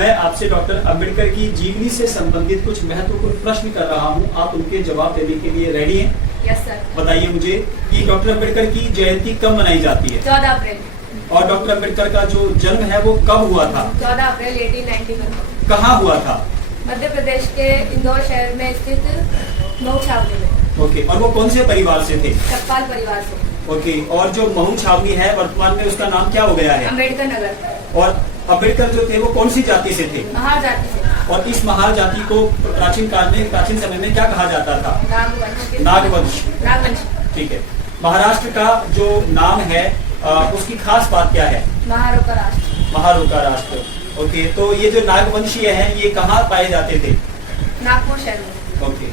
मैं आपसे डॉक्टर अंबेडकर की जीवनी से संबंधित कुछ महत्वपूर्ण प्रश्न कर रहा हूं, आप उनके जवाब देने के लिए रेडी हैं? Yes sir. बताइए मुझे कि डॉक्टर अंबेडकर की जयंती कब मनाई जाती है? 14 अप्रैल। और डॉक्टर अंबेडकर का जो जन्म है वो कब हुआ था? 14 अप्रैल 1891। कहाँ हुआ था? मध्य प्रदेश के इंदौर शहर में स्थित महू छावनी में। ओके, और वो कौन से परिवार से थे? सतपाल परिवार से। ओके, और जो महू छावनी है वर्तमान में उसका नाम क्या हो गया है? अम्बेडकर नगर। और अम्बेडकर जो थे वो कौन सी जाति से थे? महार जाति से। और इस महार जाति को प्राचीन काल में, प्राचीन समय में क्या कहा जाता था? नागवंश। नागवंश। ठीक है। महाराष्ट्र का जो नाम है उसकी खास बात क्या है? महारों का राष्ट्र। महारों का राष्ट्र। ओके, तो ये जो नागवंशीय हैं ये कहाँ पाए जाते थे? नागपुर शहर में। ओके,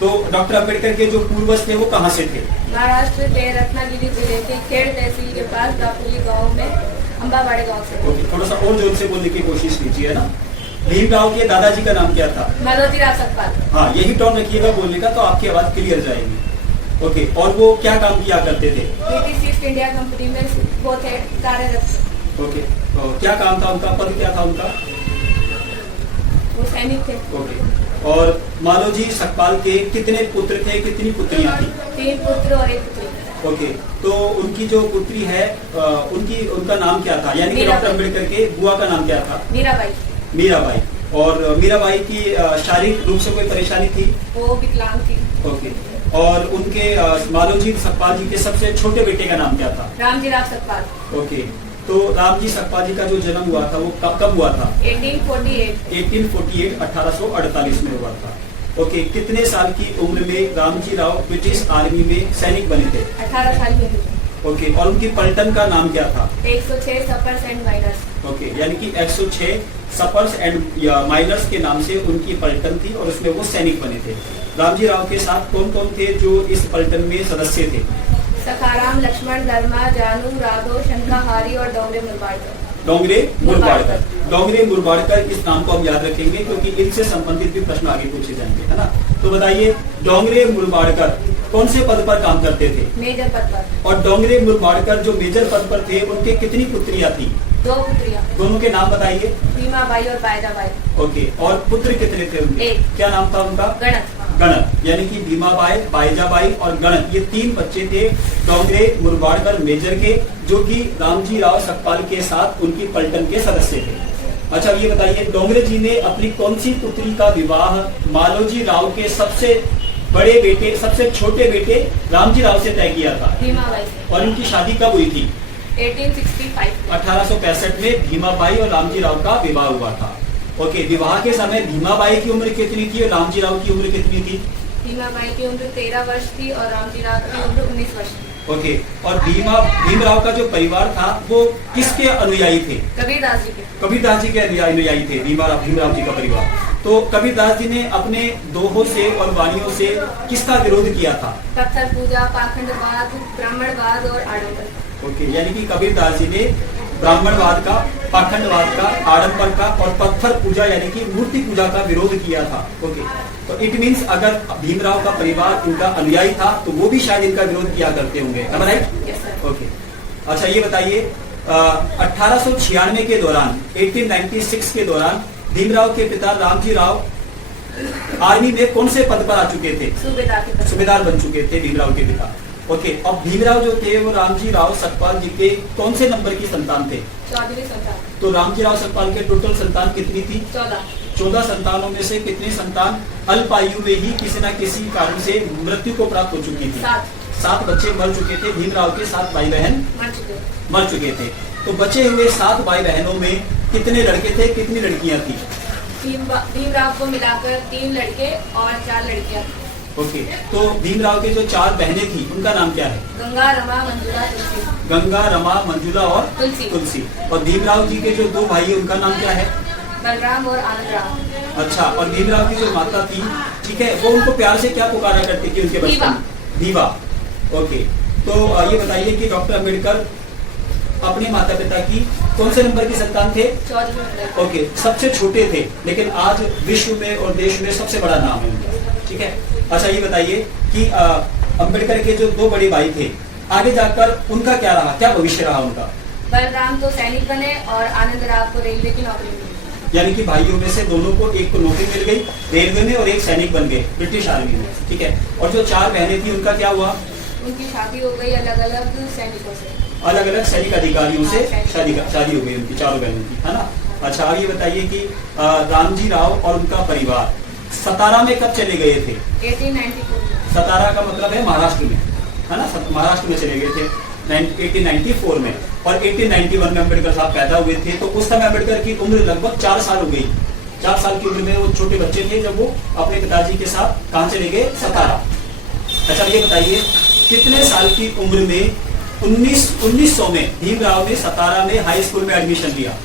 तो डॉक्टर अंबेडकर के जो पूर्वज थे वो कहाँ से थे? महाराष्ट्र के रत्नागिरी जिले के खेड़ तहसील के पास दापोली गांव में अम्बावाड़े गांव से। ओके, थोड़ा सा और जोर से बोलने की कोशिश कीजिए, है ना। भीमराव के दादाजी का नाम क्या था? मालोजीराव सतपाल। हाँ, यही टोन रखिएगा बोलने का तो आपकी आवाज क्लियर जाएगी। ओके, और वो क्या काम किया करते थे? ब्रिटिश ईस्ट इंडिया कंपनी में वो थे कार्यरत। ओके, तो क्या काम था उनका, पद क्या था उनका? वो सैनिक थे। ओके, और मालोजी सकपाल के कितने पुत्र थे, कितनी पुत्रियां थी? 3 पुत्र और 1 पुत्री। ओके, तो उनकी जो पुत्री है उनका नाम क्या था? यानी कि डॉक्टर अंबेडकर के बुआ का नाम क्या था? मीराबाई। मीराबाई। और मीराबाई की शारीरिक रूप से कोई परेशानी थी? वो विकलांग थी। ओके, और उनके मालोजी सकपाल जी के सबसे छोटे बेटे का नाम क्या था? रामजीराव सतपाल। ओके, तो रामजी सकपाल जी का जो जन्म हुआ था वो कब हुआ था? 1848। 1848 में हुआ था। ओके, कितने साल की उम्र में रामजी राव ब्रिटिश आर्मी में सैनिक बने थे? 18 साल की थी। ओके, और उनकी पलटन का नाम क्या था? 106 सपर्स एंड माइनर्स। ओके, यानी कि 106 सपर्स एंड माइनर्स के नाम से उनकी पलटन थी और उसमें वो सैनिक बने थे। रामजी राव के साथ कौन कौन थे जो इस पलटन में सदस्य थे? सखाराम, लक्ष्मण, धर्मा, जानू, राघव, शंखाहारी और डोंगरे मुरबाड़कर। डोंगरे मुरबाड़कर। डोंगरे मुरबाड़कर, इस नाम को हम याद रखेंगे क्योंकि इनसे संबंधित भी प्रश्न आगे पूछे जाएंगे, है ना। तो बताइए, डोंगरे मुरबाड़कर कौन से पद पर काम करते थे? मेजर पद पर। और डोंगरे मुरबाड़कर जो मेजर पद पर थे उनके कितनी पुत्रियां थी? 2 पुत्रियां। दोनों के नाम बताइए। भीमाबाई और बायजाबाई। ओके, और पुत्र कितने थे उनके? 1। क्या नाम था उनका? गणत। गणत, यानी कि भीमाबाई, बायजाबाई और गणत, ये 3 बच्चे थे डोंगरे मुरबाड़कर मेजर के, जो कि रामजी राव सकपाल के साथ उनकी पलटन के सदस्य थे। अच्छा, ये बताइए, डोंगरे जी ने अपनी कौन सी पुत्री का विवाह मालोजी राव के सबसे बड़े बेटे, सबसे छोटे बेटे रामजी राव से तय किया था? भीमाबाई। और इनकी शादी कब हुई थी? 1865। 1865 में भीमाबाई और रामजी राव का विवाह हुआ था। ओके, विवाह के समय भीमाबाई की उम्र कितनी थी और रामजी राव की उम्र कितनी थी? भीमाबाई की उम्र 13 वर्ष थी और रामजी राव की उम्र 19 वर्ष थी। ओके, और भीमराव का जो परिवार था वो किसके अनुयायी थे? कबीरदास जी के। कबीरदास जी के अनुयायी थे भीमराव जी का परिवार। तो कबीरदास जी ने अपने दोहों से और वाणियों से किसका विरोध किया था? पत्थर पूजा, पाखंडवाद, ब्राह्मणवाद और आडम्बर। ओके, यानी कि कबीरदास जी ने ब्राह्मणवाद का, पाखंडवाद का, आडंबर का और पत्थर पूजा यानी कि मूर्ति पूजा का विरोध किया था। ओके, तो इट मीन्स अगर भीमराव का परिवार इनका अनुयायी था तो वो भी शायद इनका विरोध किया करते होंगे, राइट? ओके, अच्छा ये बताइए, 1896 के दौरान, 1896 के दौरान भीमराव के पिता रामजी राव आर्मी में कौन से पद पर आ चुके थे? सूबेदार बन चुके थे भीमराव के पिता। ओके, अब भीमराव जो थे वो रामजी राव सकपाल जी के कौन से नंबर की संतान थे? 14वीं संतान। तो रामजी राव सकपाल के टोटल संतान कितनी थी? 14 संतानों में से कितनी संतान अल्पायु में ही किसी न किसी कारण से मृत्यु को प्राप्त हो चुकी थी? 7 बच्चे मर चुके थे। भीमराव के 7 भाई बहन मर चुके थे। तो बचे हुए 7 भाई बहनों में कितने लड़के थे, कितनी लड़कियां थी? भीमराव को मिलाकर 3 लड़के और 4 लड़कियां। ओके, तो भीमराव के जो 4 बहनें थी उनका नाम क्या है? गंगा, रमा, मंजुला, तुलसी। गंगा, रमा, मंजुला और तुलसी। और भीमराव जी के जो 2 भाई है उनका नाम क्या है? बलराम और आनंदराम। अच्छा, और भीमराव की जो माता थी, ठीक है, वो उनको प्यार से क्या पुकारा करती थी उनके बचपन में? भीवा। ओके, तो ये बताइए कि डॉक्टर अंबेडकर अपने माता पिता की कौन से नंबर की संतान थे? 14। ओके, सबसे छोटे थे, लेकिन आज विश्व में और देश में सबसे बड़ा नाम है उनका, ठीक है। अच्छा ये बताइए कि अंबेडकर के जो 2 बड़े भाई थे, आगे जाकर उनका क्या रहा, क्या भविष्य रहा उनका? बलराम तो सैनिक बने और आनंद राव को रेलवे की नौकरी मिली। यानी कि भाइयों में से दोनों को, एक को नौकरी मिल गई रेलवे में और एक सैनिक बन गए ब्रिटिश आर्मी में, ठीक है। और जो 4 बहनें थी उनका क्या हुआ? उनकी शादी हो गई अलग अलग सैनिकों से, अलग अलग सैनिक अधिकारियों से हाँ, शादी हो गई उनकी, चारों बहनों की, है ना। अच्छा, अब ये बताइए कि रामजी राव और उनका परिवार सतारा में कब चले गए थे? 1894। सतारा का मतलब है महाराष्ट्र में, है ना, महाराष्ट्र में चले गए थे 1894 में। और 1891 में अम्बेडकर साहब पैदा हुए थे। तो उस समय अम्बेडकर की उम्र लगभग 4 साल हो गई। 4 साल की उम्र में वो छोटे बच्चे थे जब वो अपने पिताजी के साथ कहाँ चले गए? सतारा। अच्छा, ये बताइए कितने साल की उम्र में 1900 में भीमराव ने सतारा में हाई स्कूल में एडमिशन लिया?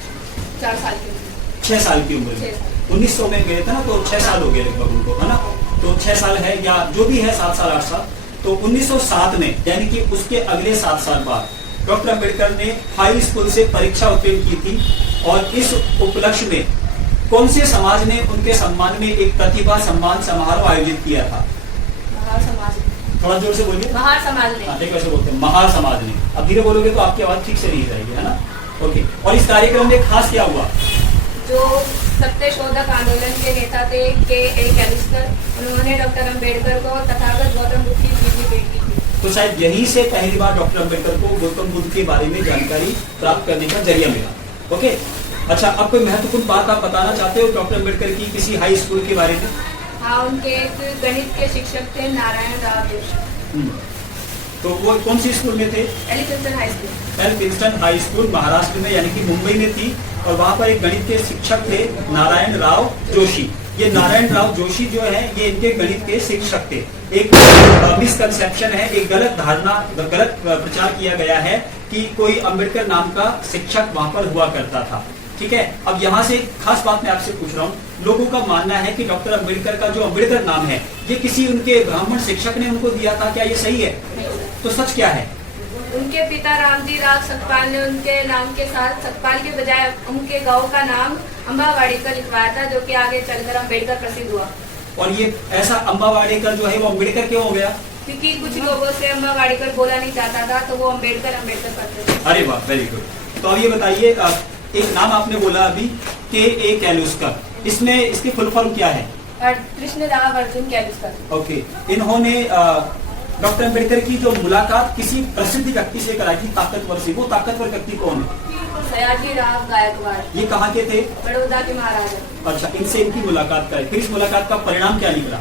4 साल की उम्र। 6 साल की उम्र में। 1900 में गए थे ना, तो 6 साल हो गए लगभग उनको, है ना। तो 6 साल है या जो भी है, 7 साल 8 साल। तो 1907 में यानी कि उसके अगले 7 साल बाद डॉक्टर अम्बेडकर ने हाई स्कूल से परीक्षा उत्तीर्ण की थी। और इस उपलक्ष्य में कौन से समाज ने उनके सम्मान में एक प्रतिभा सम्मान समारोह आयोजित किया था? महार समाज। थोड़ा जोर से बोलिए। महार समाज ने। देखो ऐसे बोलते हैं, महार समाज ने। अब धीरे बोलोगे तो आपकी आवाज ठीक से नहीं जाएगी, है ना। ओके, और इस कार्यक्रम में खास क्या हुआ? जो सत्यशोधक आंदोलन के नेता थे के.ए. कैलिस्टर, उन्होंने डॉक्टर अम्बेडकर को तथागत गौतम बुद्ध की जीवनी भेंट की थी। तो शायद यहीं से पहली बार डॉक्टर अम्बेडकर को गौतम बुद्ध के बारे में जानकारी प्राप्त करने का जरिया मिला। ओके, अच्छा, अब कोई महत्वपूर्ण बात आप बताना चाहते हो डॉक्टर अम्बेडकर की किसी हाई स्कूल के बारे में? हाँ, उनके एक गणित के शिक्षक थे नारायण राव जोशी। तो वो कौन सी स्कूल में थे? Elphinstone high school. Elphinstone high school Maharashtra में, यानी कि मुंबई में थी। और वहां पर एक गणित के शिक्षक थे नारायण राव जोशी। ये नारायण राव जोशी जो है ये इनके गणित के शिक्षक थे। एक मिसकंसेप्शन है, एक गलत धारणा, गलत प्रचार किया गया है कि कोई अम्बेडकर नाम का शिक्षक वहां पर हुआ करता था, ठीक है। अब यहाँ से खास बात मैं आपसे पूछ रहा हूँ, लोगों का मानना है कि डॉक्टर अम्बेडकर का जो अम्बेडकर नाम है ये किसी उनके ब्राह्मण शिक्षक ने उनको दिया था, क्या ये सही है? तो सच क्या है? उनके पिता रामजी राव सकपाल ने उनके नाम के साथ सकपाल के बजाय उनके गांव का नाम अम्बावाड़ीकर लिखवाया था, जो कि आगे चलकर अम्बेडकर प्रसिद्ध हुआ। और ये ऐसा अम्बावाड़ीकर जो है वो अम्बेडकर क्यों हो गया? क्योंकि कुछ लोगों से अम्बावाड़ीकर बोला नहीं जाता था, तो वो अम्बेडकर करते थे। अरे वाह, वेरी गुड। तो अब ये बताइए, एक नाम आपने बोला अभी के.ए. कैलुस्कर, इसमें इसकी फुल फॉर्म क्या है? कृष्णराव अर्जुन कैलुस्कर। ओके, इन्होंने डॉक्टर अम्बेडकर की जो मुलाकात किसी प्रसिद्ध व्यक्ति से कराई थी, ताकतवर से, वो ताकतवर व्यक्ति कौन है? सयाजी राव गायकवाड़। ये कहाँ के थे? बड़ौदा के महाराजा। अच्छा, इनसे इनकी मुलाकात कराई, फिर इस मुलाकात का परिणाम क्या निकला?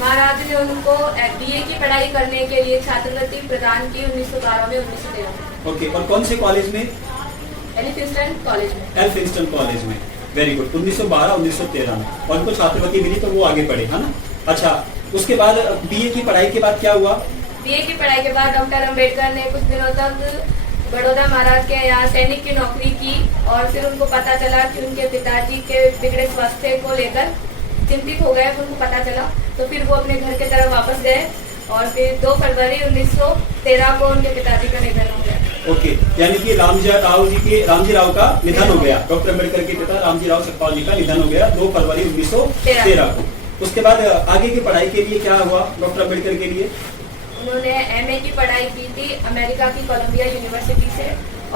महाराज ने उनको BA की पढ़ाई करने के लिए छात्रवृत्ति प्रदान की 1912 में 1913। ओके, और कौन से कॉलेज में? एलिफिंस्टन कॉलेज में। एलिफिंस्टन कॉलेज में, वेरी गुड। 1912-1913 में, और उनको छात्रवृत्ति मिली तो वो आगे पढ़े, है ना। अच्छा, उसके बाद BA की पढ़ाई के बाद क्या हुआ? BA की पढ़ाई के बाद डॉक्टर अम्बेडकर ने कुछ दिनों तक बड़ौदा महाराज के यहाँ सैनिक की नौकरी की। और फिर उनको पता चला कि उनके पिताजी के बिगड़े स्वास्थ्य को लेकर चिंतित हो गए, उनको पता चला। तो फिर वो अपने घर की तरफ वापस गए। और फिर 2 फरवरी 1913 को उनके पिताजी का निधन हो गया। ओके, यानी कि रामजी राव का निधन हो गया। डॉक्टर अम्बेडकर के पिता रामजी राव सकपाल जी का निधन हो गया 2 फरवरी 1913 को। उसके बाद आगे की पढ़ाई के लिए क्या हुआ डॉक्टर अम्बेडकर के लिए? उन्होंने MA की पढ़ाई की थी अमेरिका की कोलंबिया यूनिवर्सिटी से।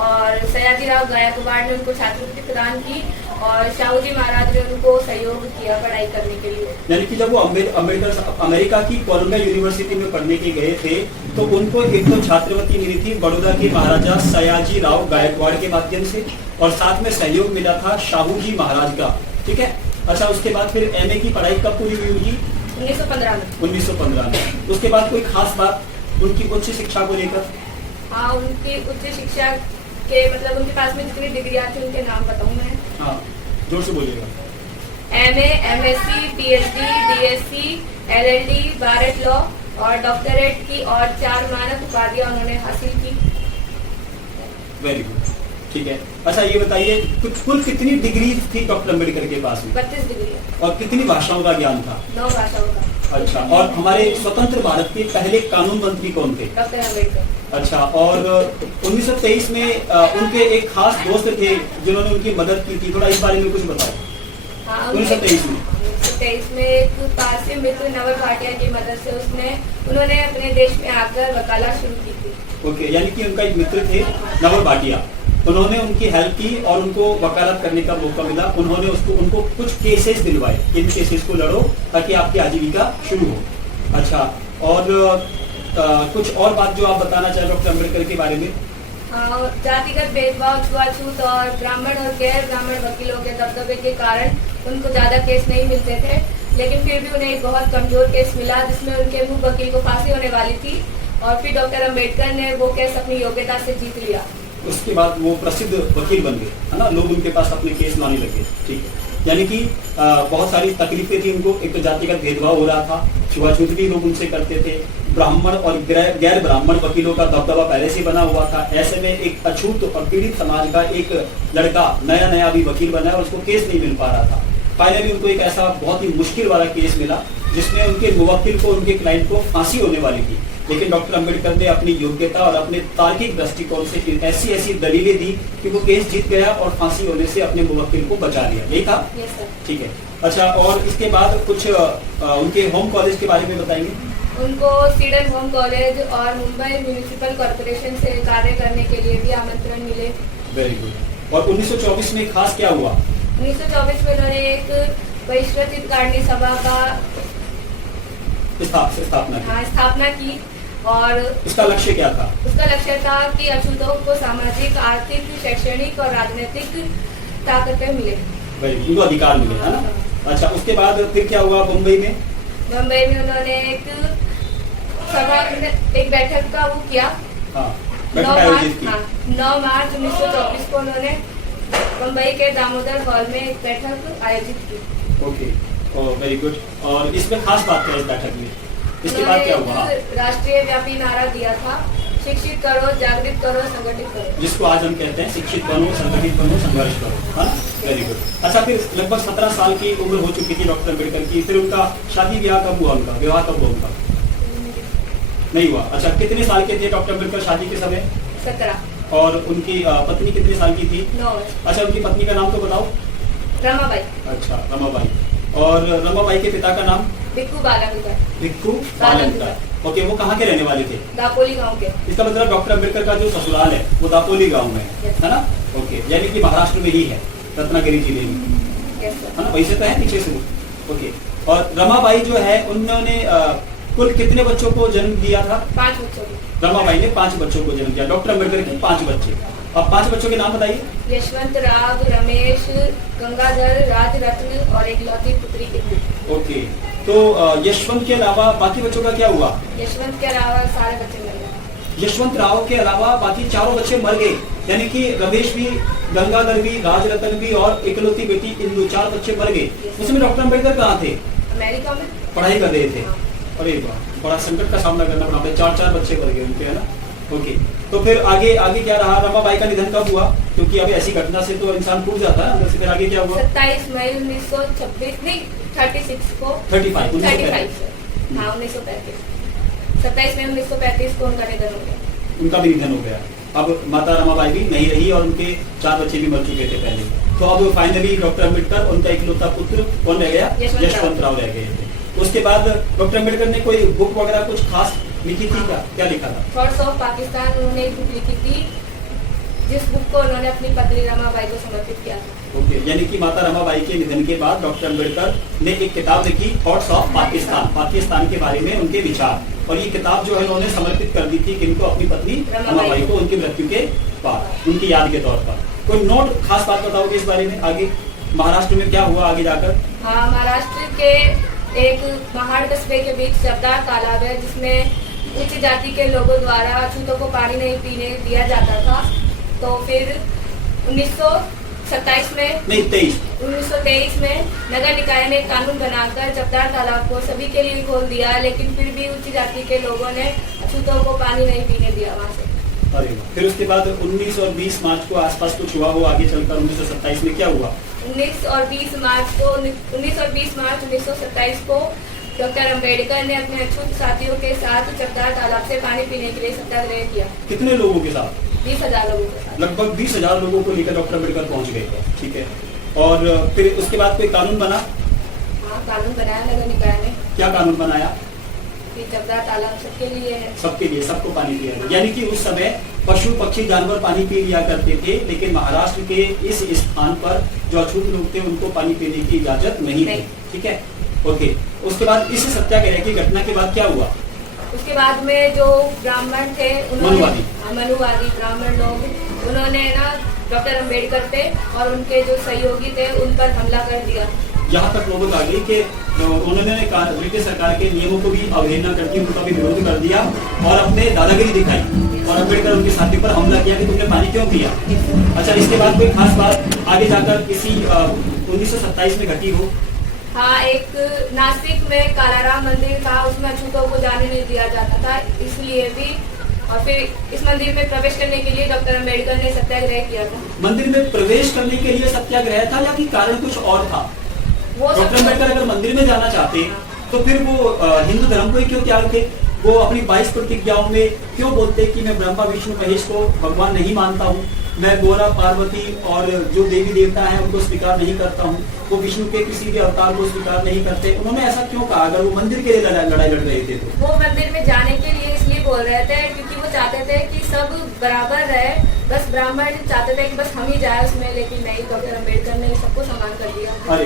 और सयाजी राव गायकवाड़ ने उनको छात्रवृत्ति प्रदान की। और शाहू जी महाराज ने उनको सहयोग किया पढ़ाई करने के लिए। यानी कि जब वो अम्बेडकर अमेरिका की कोलंबिया यूनिवर्सिटी में पढ़ने के गए थे तो उनको एक तो छात्रवृत्ति मिली थी बड़ौदा के महाराजा सयाजी राव गायकवाड़ के माध्यम से, और साथ में सहयोग मिला था शाहू जी महाराज का, ठीक है। अच्छा, उसके बाद फिर MA की पढ़ाई कब पूरी हुई होगी? 1915 में। 1915 में। उसके बाद कोई खास बात उनकी उच्च शिक्षा को लेकर? हाँ, उनकी उच्च शिक्षा के मतलब उनके पास में जितनी डिग्रियां थी उनके नाम बताऊं मैं? हाँ, जोर से बोलिएगा। MA, MSc, PhD, DSc, LLD, Bharat law और डॉक्टरेट की और 4 मानक उपाधियां उन्होंने हासिल की। वेरी गुड, ठीक है। अच्छा, ये बताइए कुल कितनी डिग्री थी डॉक्टर अम्बेडकर के पास में? 32 डिग्री। और कितनी भाषाओं का ज्ञान था? 9 भाषाओं का। अच्छा, और हमारे स्वतंत्र भारत के पहले कानून मंत्री कौन थे? डॉक्टर अम्बेडकर। अच्छा, और 1923 में उनके एक खास दोस्त थे जिन्होंने उनकी मदद की थी, थोड़ा इस बारे में कुछ बताओ। हाँ, 1923 में एक पारसी मित्र नवल भाटिया की मदद से उन्होंने अपने देश में आकर वकालत शुरू की थी। ओके, यानी कि उनका एक मित्र थे नवल भाटिया, उन्होंने उनकी हेल्प की और उनको वकालत करने का मौका मिला। उन्होंने उनको कुछ केसेस दिलवाए, इन केसेस को लड़ो ताकि आपकी आजीविका शुरू हो। अच्छा, और कुछ और बात जो आप बताना चाहें डॉक्टर अम्बेडकर के बारे में? जातिगत भेदभाव, छुआछूत और ब्राह्मण और गैर ब्राह्मण वकीलों के दबदबे के कारण उनको ज्यादा केस नहीं मिलते थे, लेकिन फिर भी उन्हें एक बहुत कमजोर केस मिला जिसमें उनके मुख्य वकील को फांसी होने वाली थी और फिर डॉक्टर अम्बेडकर ने वो केस अपनी योग्यता से जीत लिया। उसके बाद वो प्रसिद्ध वकील बन गए, है ना, लोग उनके पास अपने केस लाने लगे। ठीक है, यानी कि बहुत सारी तकलीफें थी उनको। एक तो जातिगत भेदभाव हो रहा था, छुआछूत भी लोग उनसे करते थे, ब्राह्मण और गैर ब्राह्मण वकीलों का दबदबा पहले से बना हुआ था। ऐसे में एक अछूत और पीड़ित समाज का एक लड़का नया अभी वकील बना है और उसको केस नहीं मिल पा रहा था। फाइनली उनको एक ऐसा बहुत ही मुश्किल वाला केस मिला जिसमें उनके मुवक्किल को, उनके क्लाइंट को फांसी होने वाली थी, लेकिन डॉक्टर अम्बेडकर ने अपनी योग्यता और अपने तार्किक दृष्टिकोण से ऐसी दलीलें दी कि वो केस जीत गया और फांसी होने से अपने मुवक्किल को बचा लिया। यही था? ठीक है। अच्छा, और इसके बाद कुछ उनके होम कॉलेज के बारे में बताएंगे? उनको स्वीडन होम कॉलेज और मुंबई म्यूनिसिपल कॉर्पोरेशन से कार्य करने के लिए भी आमंत्रण मिले। Very good. और 1924 में खास क्या हुआ? 1924 में उन्होंने एक बहिष्कृत हितकारिणी सभा का स्थापना की और इसका लक्ष्य क्या था? उसका लक्ष्य था कि अछूतों को सामाजिक, आर्थिक, शैक्षणिक और राजनीतिक ताकतें मिले, उनको अधिकार मिले, है ना। अच्छा, उसके बाद फिर क्या हुआ मुंबई में? मुंबई में उन्होंने एक बैठक का वो किया। 9 मार्च 1924 को उन्होंने मुंबई के दामोदर हॉल में एक बैठक आयोजित की। Okay, very good. और इसमें खास बात क्या है इस बैठक में? इसके बाद क्या हुआ? राष्ट्रीय व्यापी नारा दिया था, शिक्षित करो, जागृत करो, संगठित करो, जिसको आज हम कहते हैं शिक्षित बनो, संगठित बनो, संघर्ष करो, है ना। Very good. अच्छा, फिर लगभग 17 साल की उम्र हो चुकी थी डॉक्टर अम्बेडकर की। फिर उनका शादी ब्याह कब हुआ? उनका विवाह कब हुआ? उनका नहीं हुआ। अच्छा, कितने साल के थे डॉक्टर अम्बेडकर शादी के समय? 17। और उनकी पत्नी कितने साल की थी? 9। अच्छा, उनकी पत्नी का नाम तो बताओ। रमाबाई। अच्छा, रमाबाई। और रमाबाई के पिता का नाम? भिक्खू बालंकर। भिक्खू बालंकर। ओके, वो कहाँ के रहने वाले थे? दापोली गांव के। इसका मतलब डॉक्टर अम्बेडकर का जो ससुराल है वो दापोली गांव में है ना। ओके, यानी कि महाराष्ट्र में ही है, रत्नागिरी जिले में, है ना। वैसे तो है पीछे से। ओके, और रमाबाई जो है उन्होंने कुल कितने बच्चों को जन्म दिया था? 5 बच्चों को। रमाबाई ने 5 बच्चों को जन्म दिया। डॉक्टर अम्बेडकर के 5 बच्चे। अब 5 बच्चों के नाम बताइए। यशवंत राव, रमेश, गंगाधर, राजरत्न और एक लौती पुत्री इंदु। ओके, तो यशवंत के अलावा बाकी बच्चों का क्या हुआ? यशवंत के अलावा सारे बच्चे मर गए। यशवंत राव के अलावा बाकी चारों बच्चे मर गए, यानी कि रमेश भी, गंगाधर भी, राजरत्न भी और इकलौती बेटी इंदु, 4 बच्चे मर गए। उसमें डॉक्टर अम्बेडकर कहाँ थे? अमेरिका में पढ़ाई कर रहे थे। अरे वाह, बड़ा संकट का सामना करना पड़ा। 4 बच्चे मर गए उनके, है ना। ओके, तो फिर आगे क्या रहा? रमाबाई का निधन कब हुआ? क्योंकि अभी ऐसी घटना से तो इंसान टूट जाता है अंदर से। फिर आगे क्या हुआ? 27 मई 1926 नहीं 36 को 35 हाँ 1935 27 मई 1935 को उनका निधन हो गया। उनका भी निधन हो गया। अब माता रमाबाई भी नहीं रही और उनके 4 बच्चे भी मर चुके थे पहले। तो अब फाइनली डॉक्टर अम्बेडकर, उनका इकलौता पुत्र कौन रह गया? यशवंत राव रह गए थे। उसके बाद डॉक्टर अम्बेडकर ने कोई बुक वगैरह कुछ खास लिखी थी? क्या लिखा था? थॉट्स ऑफ पाकिस्तान उन्होंने एक बुक लिखी थी, जिस बुक को उन्होंने अपनी पत्नी रमाबाई को समर्पित किया था। ओके, यानी कि माता रमाबाई के निधन के बाद डॉक्टर अम्बेडकर ने एक किताब लिखी, थॉट्स ऑफ पाकिस्तान, पाकिस्तान के बारे में उनके विचार। और ये किताब जो है उन्होंने समर्पित कर दी थी किनको? अपनी पत्नी रमाबाई को, उनकी मृत्यु के बाद, उनकी याद के तौर पर। कोई नोट खास बात बताओगे इस बारे में? आगे महाराष्ट्र में क्या हुआ आगे जाकर? हाँ, महाराष्ट्र के एक महाड़ कस्बे के बीच चबदार तालाब है, जिसमें उच्च जाति के लोगों द्वारा अछूतों को पानी नहीं पीने दिया जाता था। तो फिर 1927 में नगर निकाय ने कानून बनाकर चबदार तालाब को सभी के लिए खोल दिया, लेकिन फिर भी उच्च जाति के लोगों ने अछूतों को पानी नहीं पीने दिया वहाँ से। अरे फिर उसके बाद 19 और 20 मार्च को आसपास कुछ हुआ हो आगे चलकर? 1927 में क्या हुआ? 19 और 20 मार्च 1927 को डॉक्टर अम्बेडकर ने अपने अछूत साथियों के साथ चबदार तालाब से पानी पीने के लिए सत्याग्रह किया। कितने लोगों के साथ? 20,000 लोगों के साथ। लगभग 20,000 लोगों को लेकर डॉक्टर अम्बेडकर पहुंच गए। ठीक है, और फिर उसके बाद कोई कानून बना? हाँ, कानून बनाया नगर निकाय ने। क्या कानून बनाया? कि चकदा तालाब सबके लिए है। सबके लिए, सबको पानी पिया गया। यानी कि उस समय पशु पक्षी जानवर पानी पी लिया करते थे, लेकिन महाराष्ट्र के इस स्थान पर जो अछूत लोग थे उनको पानी पीने की इजाजत नहीं थी। ठीक है, ओके। उसके बाद इस सत्याग्रह की घटना के बाद क्या हुआ? उसके बाद में जो ब्राह्मण थे, मनुवादी ब्राह्मण लोग, उन्होंने ना डॉक्टर अम्बेडकर पे और उनके जो सहयोगी थे उन पर हमला कर दिया। यहाँ तक नौबत आ गई कि उन्होंने ब्रिटिश सरकार के नियमों को भी अवहेलना करके उनका भी विरोध कर दिया और अपने दादागिरी दिखाई और अम्बेडकर उनके साथी पर हमला किया कि तुमने पानी क्यों पिया। अच्छा, इसके बाद कोई खास बात आगे जाकर किसी 1927 में घटी हो? हाँ, एक नासिक में कालाराम मंदिर था, उसमें अछूतों को जाने नहीं दिया जाता था, इसलिए भी। और फिर इस मंदिर में प्रवेश करने के लिए डॉक्टर अम्बेडकर ने सत्याग्रह किया था। मंदिर में प्रवेश करने के लिए सत्याग्रह था या कि कारण कुछ और था? डॉक्टर अम्बेडकर अगर मंदिर में जाना चाहते तो फिर वो हिंदू धर्म को ही क्यों त्यागते? वो अपनी 22 प्रतिज्ञाओं में क्यों बोलते कि मैं ब्रह्मा विष्णु महेश को भगवान नहीं मानता हूँ, मैं गोरा पार्वती और जो देवी देवता हैं उनको स्वीकार नहीं करता हूँ, वो विष्णु के किसी भी अवतार को स्वीकार नहीं करते? उन्होंने ऐसा क्यों कहा अगर वो मंदिर के लिए लड़ाई लड़ रहे थे तो? वो मंदिर में जाने के लिए इसलिए बोल रहे थे क्योंकि वो चाहते थे कि सब बराबर रहे, बस ब्राह्मण चाहते थे कि बस हम ही जाए उसमें, लेकिन नहीं, डॉक्टर अम्बेडकर ने सबको समान कर दिया। अरे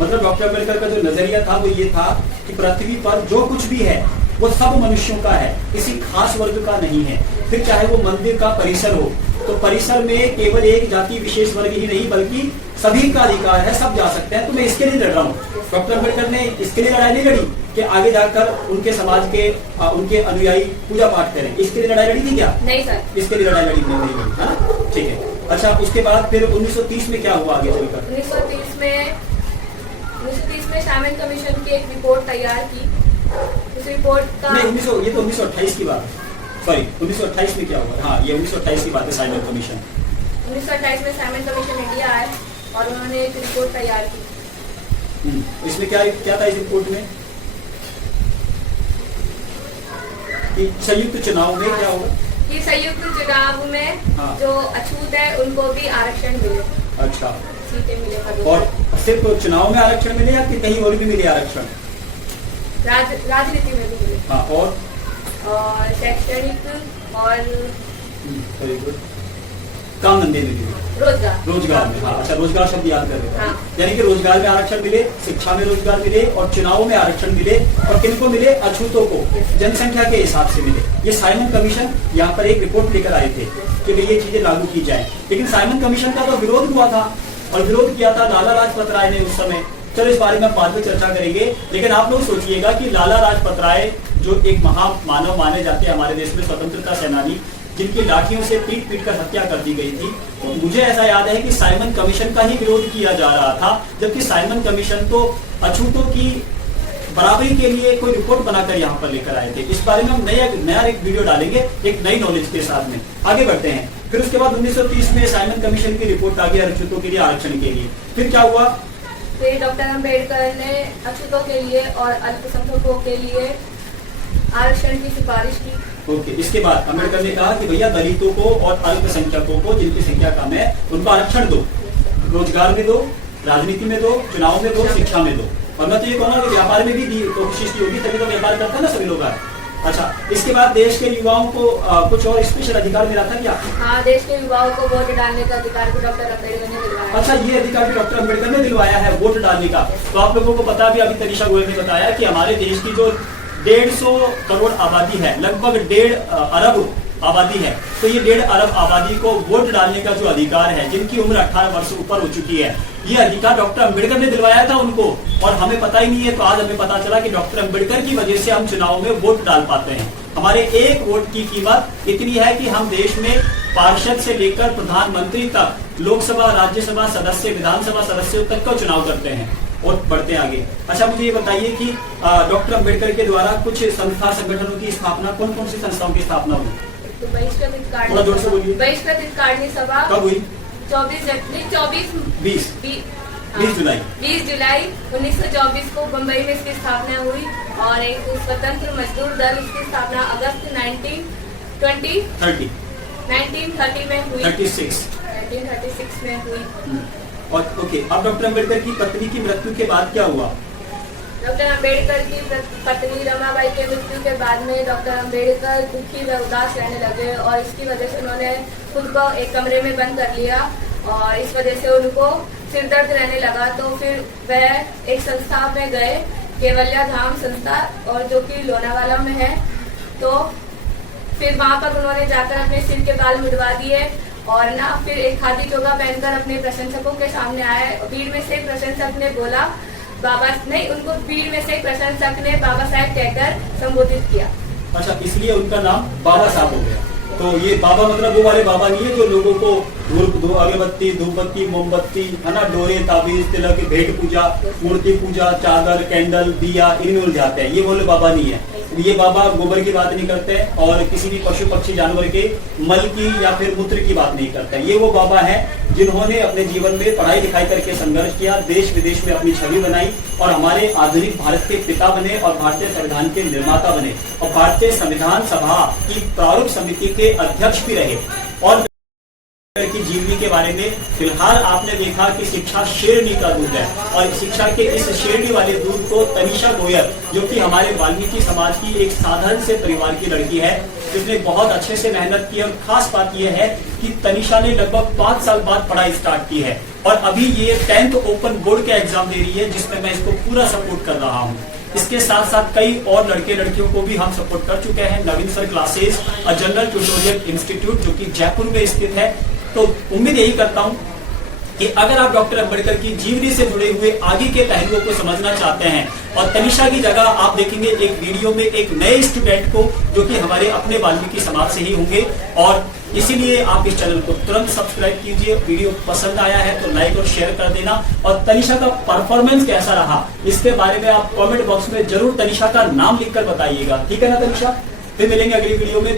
मतलब डॉक्टर अम्बेडकर का जो नजरिया था वो ये था कि पृथ्वी पर जो कुछ भी है वो सब मनुष्यों का है, किसी खास वर्ग का नहीं है। फिर चाहे वो मंदिर का परिसर हो तो परिसर में केवल एक जाति विशेष वर्ग ही नहीं बल्कि सभी का अधिकार है, सब जा सकते हैं। तो मैं इसके लिए लड़ रहा हूँ। डॉक्टर अम्बेडकर ने इसके लिए लड़ाई नहीं लड़ी कि आगे जाकर उनके समाज के उनके अनुयायी पूजा पाठ करें, इसके लिए लड़ाई लड़ी थी क्या? नहीं सर, इसके लिए लड़ाई लड़ी नहीं लड़ी। ठीक है, अच्छा, उसके बाद फिर 1930 में क्या हुआ आगे चलकर? 1930 में साइमन कमीशन की एक रिपोर्ट तैयार की। उस रिपोर्ट का ये तो 1928 की बात, सॉरी 1928 में क्या हुआ? हाँ, ये 1928 की बात है, साइमन कमीशन। 1928 में साइमन कमीशन इंडिया आए और उन्होंने एक रिपोर्ट तैयार की। इसमें क्या था इस रिपोर्ट में? कि संयुक्त चुनाव में क्या होगा? कि संयुक्त चुनाव में जो अछूत है उनको भी आरक्षण मिले। अच्छा, सीटें मिले। और सिर्फ चुनाव में आरक्षण मिले या कि कहीं और भी मिले आरक्षण? राजनीति में भी मिले। हाँ, और शैक्षणिक और काम धंधे में मिले, रोजगार में। हाँ, अच्छा, रोजगार शब्द याद कर रहे हैं। यानी कि रोजगार में आरक्षण मिले, शिक्षा में रोजगार मिले और चुनावों में आरक्षण मिले। और किनको मिले? अछूतों को, जनसंख्या के हिसाब से मिले। ये साइमन कमीशन यहाँ पर एक रिपोर्ट लेकर आए थे कि भाई ये चीजें लागू की जाए, लेकिन साइमन कमीशन का तो विरोध हुआ था और विरोध किया था लाला लाजपत राय ने उस समय। चलो इस बारे में बाद में चर्चा करेंगे, लेकिन आप लोग सोचिएगा कि लाला लाजपत राय जो एक महामानव माने जाते हैं हमारे देश में, स्वतंत्रता सेनानी, जिनकी लाठियों से पीट कर हत्या कर दी गई थी, तो मुझे ऐसा याद है कि साइमन कमीशन का ही विरोध किया जा रहा था, जबकि साइमन कमीशन तो अछूतों की बराबरी के लिए कोई रिपोर्ट बनाकर यहाँ पर लेकर आए थे। इस बारे में हम नया एक वीडियो डालेंगे एक नई नॉलेज के साथ में। आगे बढ़ते हैं। फिर उसके बाद 1930 में साइमन कमीशन की रिपोर्ट आ गई अछूतों के लिए आरक्षण के लिए। फिर क्या हुआ? फिर डॉक्टर अम्बेडकर ने अछूतों के लिए और अल्पसंख्यकों के लिए आरक्षण की सिफारिश की। ओके, इसके बाद अम्बेडकर ने कहा कि भैया दलितों को और अल्पसंख्यकों को, जिनकी संख्या कम है, उनको आरक्षण दो, रोजगार में दो, राजनीति में दो, चुनाव में दो, शिक्षा में दो। और मैं तो ये कहूँगा कि व्यापार में भी दी कोशिश की होगी, तभी तो व्यापार करता है ना सभी लोग। अच्छा, इसके बाद देश के युवाओं को कुछ और स्पेशल अधिकार मिला था क्या? हाँ, देश के युवाओं को वोट डालने का अधिकार भी डॉक्टर अम्बेडकर ने दिलवाया। अच्छा, ये अधिकार भी डॉक्टर अम्बेडकर ने दिलवाया है, वोट डालने का। तो आप लोगों को पता भी, अभी तनीषा गोयल ने बताया कि हमारे देश की जो 150 करोड़ आबादी है, लगभग 1.5 अरब आबादी है, तो ये 1.5 अरब आबादी को वोट डालने का जो अधिकार है, जिनकी उम्र 18 वर्ष ऊपर हो चुकी है, ये अधिकार डॉक्टर अम्बेडकर ने दिलवाया था उनको, और हमें पता ही नहीं है। तो आज हमें पता चला कि डॉक्टर अम्बेडकर की वजह से हम चुनाव में वोट डाल पाते हैं। हमारे एक वोट की कीमत इतनी है कि हम देश में पार्षद से लेकर प्रधानमंत्री तक, लोकसभा, राज्यसभा सदस्य, विधानसभा सदस्यों तक का चुनाव करते हैं। और बढ़ते आगे। अच्छा, मुझे ये बताइए कि डॉक्टर अम्बेडकर के द्वारा कुछ संस्था संगठनों की स्थापना, कौन कौन सी संस्थाओं की स्थापना हुई? तो बहिष्कृत थोड़ा जोर से बोलिए। बहिष्कृत हितकारिणी सभा कब हुई? 20 जुलाई 1924 को बम्बई में इसकी स्थापना हुई। और एक स्वतंत्र मजदूर दल, इसकी स्थापना अगस्त 1930 में हुई। 1936 में हुई। और ओके, अब डॉक्टर अम्बेडकर की पत्नी की मृत्यु के बाद क्या हुआ? डॉक्टर अंबेडकर की पत्नी रमाबाई के मृत्यु के बाद में डॉक्टर अंबेडकर दुखी व उदास रहने लगे और इसकी वजह से उन्होंने खुद को एक कमरे में बंद कर लिया और इस वजह से उनको सिरदर्द रहने लगा। तो फिर वह एक संस्था में गए, केवल्या धाम संस्था, और जो कि लोनावाला में है। तो फिर वहां पर उन्होंने जाकर अपने सिर के बाल मुड़वा दिए और ना फिर एक खादी चोगा पहनकर अपने प्रशंसकों के सामने आए। भीड़ में से एक प्रशंसक ने बोला उनको भीड़ में से एक प्रशंसक ने बाबा साहेब कहकर संबोधित किया। अच्छा, इसलिए उनका नाम बाबा साहब हो गया। तो ये बाबा मतलब वो वाले बाबा नहीं है जो लोगों को अगरबत्ती, धूपबत्ती, मोमबत्ती, है ना, डोरे, ताबीज, तिलक, भेंट पूजा, मूर्ति पूजा, चादर, कैंडल, दिया, इनमें उलझाते हैं। ये बोले बाबा नहीं है। ये बाबा गोबर की बात नहीं करते और किसी भी पशु पक्षी जानवर के मल की या फिर मूत्र की बात नहीं करते। ये वो बाबा है जिन्होंने अपने जीवन में पढ़ाई लिखाई करके संघर्ष किया, देश विदेश में अपनी छवि बनाई और हमारे आधुनिक भारत के पिता बने और भारतीय संविधान के निर्माता बने और भारतीय संविधान सभा की प्रारूप समिति के अध्यक्ष भी रहे। और की जीवनी के बारे में फिलहाल आपने देखा कि शिक्षा शेरनी का दूध है और शिक्षा के इस शेरनी वाले दूध को तनिषा गोयल, जो कि हमारे वाल्मीकि समाज की एक साधारण से परिवार की लड़की है, जिसने बहुत अच्छे से मेहनत की। और खास बात यह है कि तनिषा ने लगभग 5 साल बाद पढ़ाई स्टार्ट की है और अभी ये 10th ओपन बोर्ड का एग्जाम दे रही है, जिसमें मैं इसको पूरा सपोर्ट कर रहा हूँ। इसके साथ साथ कई और लड़के लड़कियों को भी हम सपोर्ट कर चुके हैं। Naveen sir classes, general tutorial institute जो कि जयपुर में स्थित है। तो उम्मीद यही करता हूं कि अगर आप डॉक्टर अंबेडकर की जीवनी से जुड़े हुए आगे के पहलुओं को समझना चाहते हैं और तनिषा की जगह आप देखेंगे एक वीडियो में एक नए स्टूडेंट को जो कि हमारे अपने वाल्मीकि समाज से ही होंगे। और इसीलिए आप इस चैनल को तुरंत सब्सक्राइब कीजिए। वीडियो पसंद आया है तो लाइक और शेयर कर देना और तनिषा का परफॉर्मेंस कैसा रहा इसके बारे में आप कमेंट बॉक्स में जरूर तनिषा का नाम लिखकर बताइएगा। ठीक है ना तनिषा? फिर मिलेंगे अगली वीडियो में।